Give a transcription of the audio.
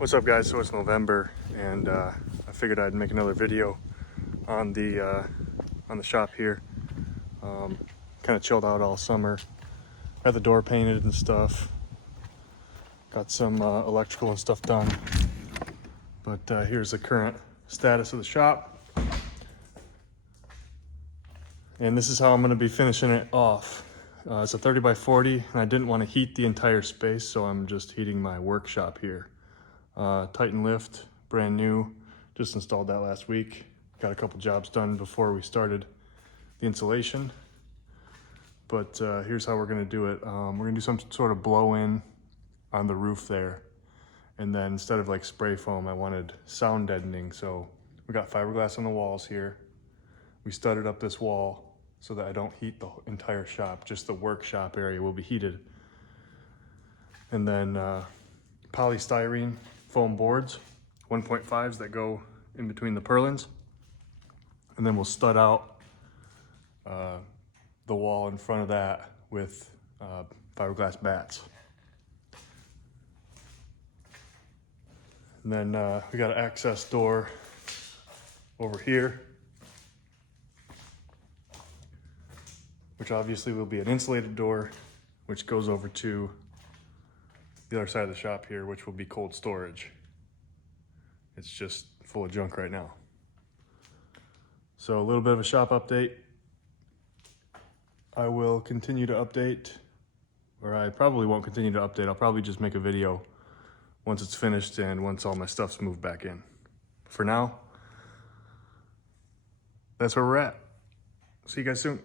What's up, guys? So it's November, and I figured I'd make another video on the shop here. Kind of chilled out all summer. Got the door painted and stuff. Got some electrical and stuff done. But here's the current status of the shop. And this is how I'm going to be finishing it off. It's a 30 by 40, and I didn't want to heat the entire space, so I'm just heating my workshop here. Titan lift, brand new, just installed that last week. Got a couple jobs done before we started the insulation. But here's how we're gonna do it. We're gonna do some sort of blow-in on the roof there. And then instead of like spray foam, I wanted sound deadening. So we got fiberglass on the walls here. We studded up this wall so that I don't heat the entire shop, just the workshop area will be heated. And then polystyrene foam boards, 1.5s that go in between the purlins. And then we'll stud out the wall in front of that with fiberglass bats. And then we got an access door over here, which obviously will be an insulated door, which goes over to the other side of the shop here, which will be cold storage. It's just full of junk right now. So a little bit of a shop update. I will continue to update, or I probably won't continue to update. I'll probably just make a video once it's finished and once all my stuff's moved back in. For now, that's where we're at. See you guys soon.